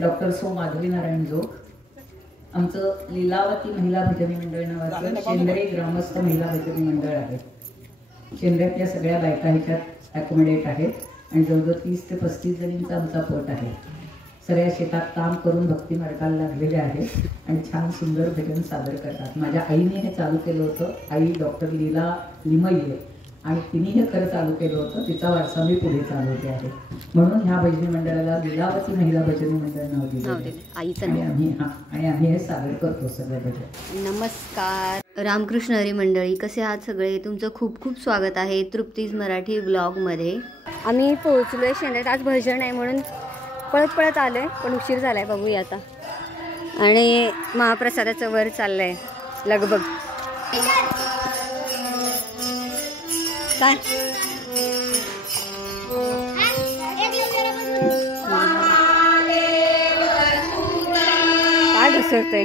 Doctor so Madhavi Narayan जोग. आमचं लीलावती महिला भजनी मंडळ नावाचं शेंद्रे ग्रामस्थ महिला भजनी मंडळ आहे. शेंद्र्यातल्या सगळ्या बायका ह्याच्यात ॲकोमोडेट आहेत आणि जवळजवळ 30 ते 35 जणींचा आमचा पट आहे. सगळ्या शेतात काम करून भक्ती मार्गाला लागलेले आहेत आणि छान सुंदर भजन सादर करतात. माझ्या आईने हे चालू केलं होतं. आई डॉक्टर लीला लिमये आणि तिने हे खरं चालू केलं होतं. तिचा वारसा मी पुढे चालवते आहे. म्हणून ह्या भजनी मंडळाला लीलावती महिला भजनी मंडळ नाव दिले आणि आम्ही हे सादर करतो सगळे भजन. नमस्कार रामकृष्ण हरी मंडळी, कसे आहात सगळे? तुमचं खूप खूप स्वागत आहे तृप्तीज मराठी ब्लॉगमध्ये. आम्ही पोहोचलोय शेंद्र्यात. आज भजन आहे म्हणून पळत पळत आलोय, पण उशीर झालाय बघूया आता. आणि महाप्रसादाचं वर चाललंय लगबग. काय काय घसरतंय?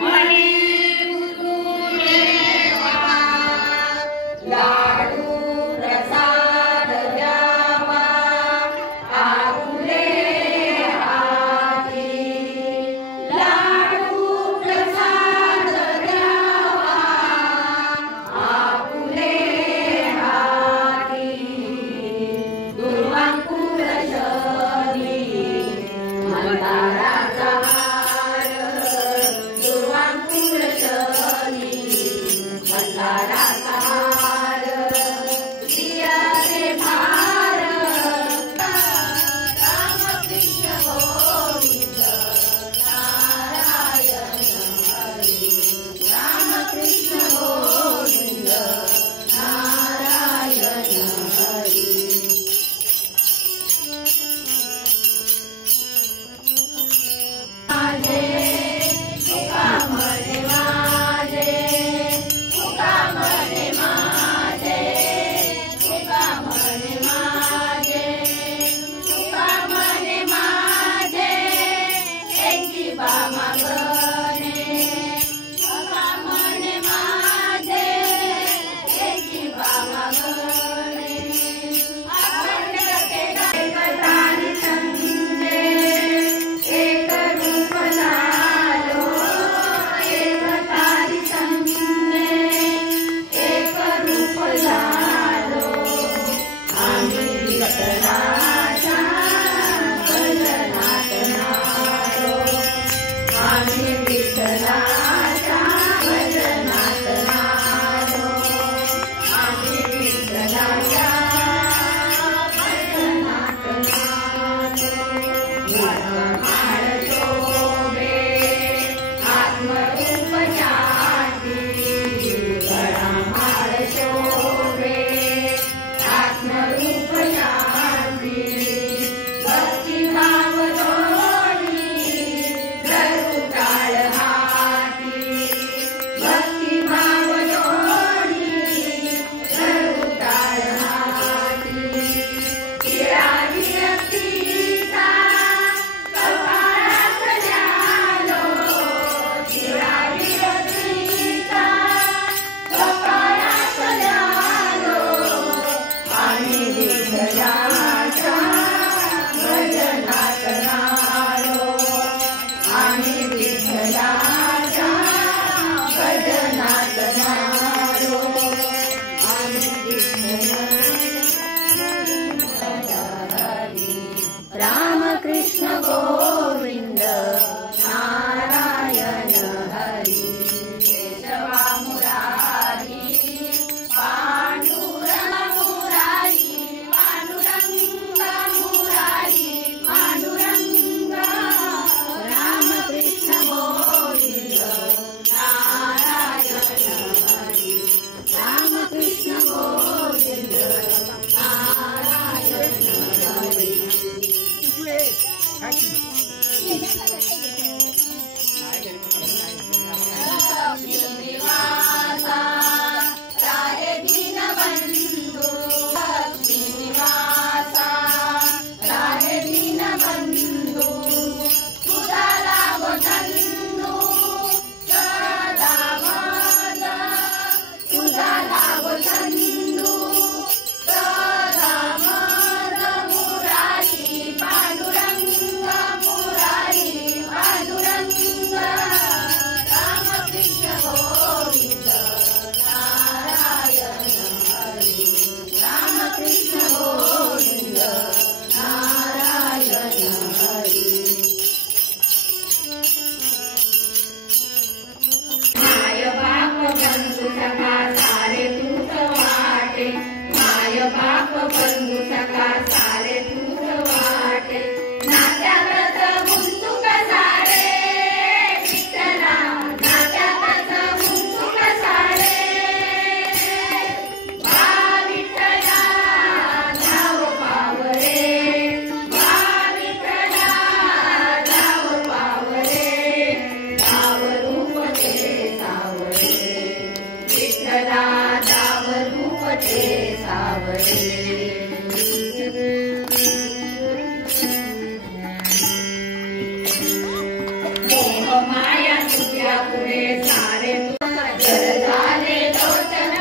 माया तुझ्या पुढे सारे झाले लोचन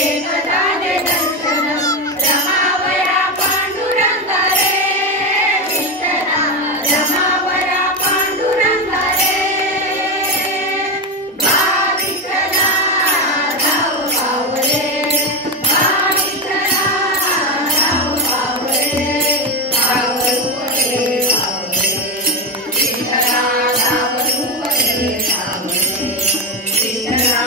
एक झाले दर्शन रमावया पांडुरंग रे विठ्ठला रमावया पांडुरंग रे विठ्ठला राव पावले विठ्ठला राव पावले विठ्ठला राव रूपले विठ्ठला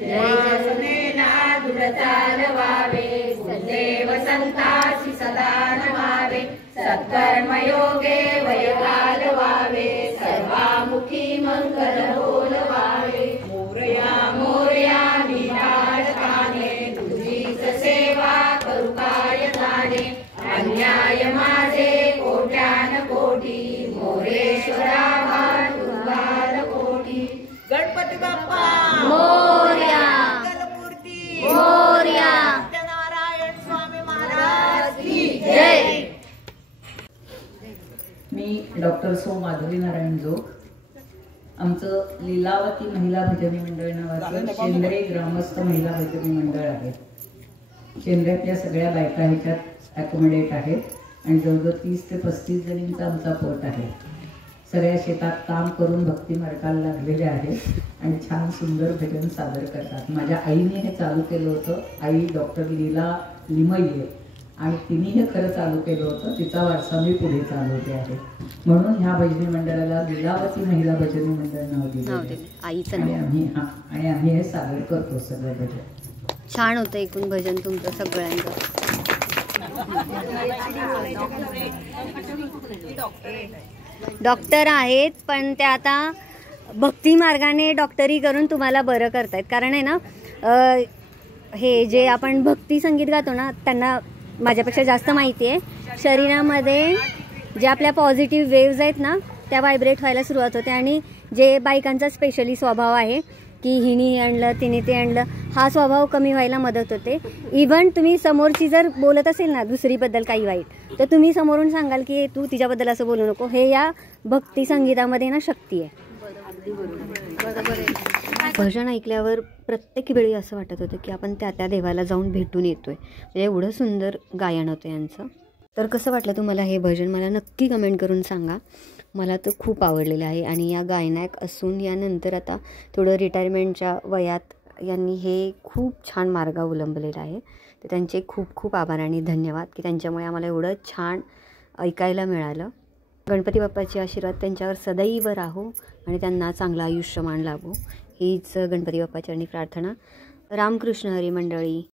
जय जसनेना दृढ चालवावे सदैव संतासी सदा नमावे सत्कर्मयोगे वय घालवावे सर्वामुखी मंगल बोलवावे मोरया मोरया निराळकाने तुझीच सेवा करू काय जाणे अन्याय माझे कोट्यान कोटी मोरेश्वरा तुझार कोटी गणपती बाप्पा मोरया मंगलमूर्ती मोरया सत्यनारायण स्वामी महाराज की जय। मी डॉक्टर सो माधवी नारायण जोग आमचं लीलावती महिला भजनी मंडळ नावाचं शेंद्रे ग्रामस्थ महिला भजनी मंडळ आहे। शेंद्र्यातल्या सगळ्या बायका ह्याच्यात अकोमोडेट आहेत आणि जवळजवळ 30 ते 35 जणींचा आमचा पट आहे। सगळ्या शेतात काम करून भक्ती मार्गाला लागलेले आहेत आणि छान सुंदर भजन सादर करतात। माझ्या आईने हे चालू केलं होतं। आई डॉक्टर लीला लिमये आणि तिने हे खरं चालू केलं होतं। तिचा वारसा मी पुढे चालवते आहे म्हणून ह्या भजनी मंडळाला लीलावती महिला भजनी मंडळ नाव दिले आईचं नाव आणि आम्ही हे सादर करतो सगळं भजन। छान होतं एकूण भजन तुमचं सगळ्यांचं। डॉक्टर आहेत पण ते आता भक्ती मार्गाने डॉक्टरी करून तुम्हाला बरं करतायत। कारण आहे ना हे जे आपण भक्ती संगीत गातो ना त्यांना माझ्यापेक्षा जास्त माहिती आहे। शरीरामध्ये जे आपल्या पॉझिटिव्ह वेव्ज आहेत ना त्या व्हायब्रेट व्हायला सुरुवात होते आणि जे बायकांचा स्पेशली स्वभाव आहे की हिनी आणलं तिने ते आणलं हा स्वभाव कमी व्हायला मदत होते। इव्हन तुम्ही समोरची जर बोलत असेल ना दुसरीबद्दल काही वाईट तर तुम्ही समोरून सांगाल की तू तिच्याबद्दल असं बोलू नको। हे या भक्ती संगीतामध्ये ना शक्ती आहे। भजन ऐकल्यावर प्रत्येक वेळी असं वाटत होतं की आपण त्या देवाला जाऊन भेटून येतोय। म्हणजे एवढं सुंदर गायन होतं यांचं। तर कसं वाटलं तुम्हाला हे भजन मला नक्की कमेंट करून सांगा। मला तर खूप आवडलेलं आहे आणि या गायनाक असून यानंतर आता थोडं रिटायरमेंटच्या वयात यांनी हे खूप छान मार्ग अवलंबलेला आहे। तर त्यांचे खूप खूप आभार आणि धन्यवाद की त्यांच्यामुळे आम्हाला एवढं छान ऐकायला मिळालं। गणपती बाप्पाचे आशीर्वाद त्यांच्यावर सदैव राहो आणि त्यांना चांगलं आयुष्यमान लाभो हीच गणपती बाप्पाचरणी प्रार्थना। रामकृष्ण हरी मंडळी।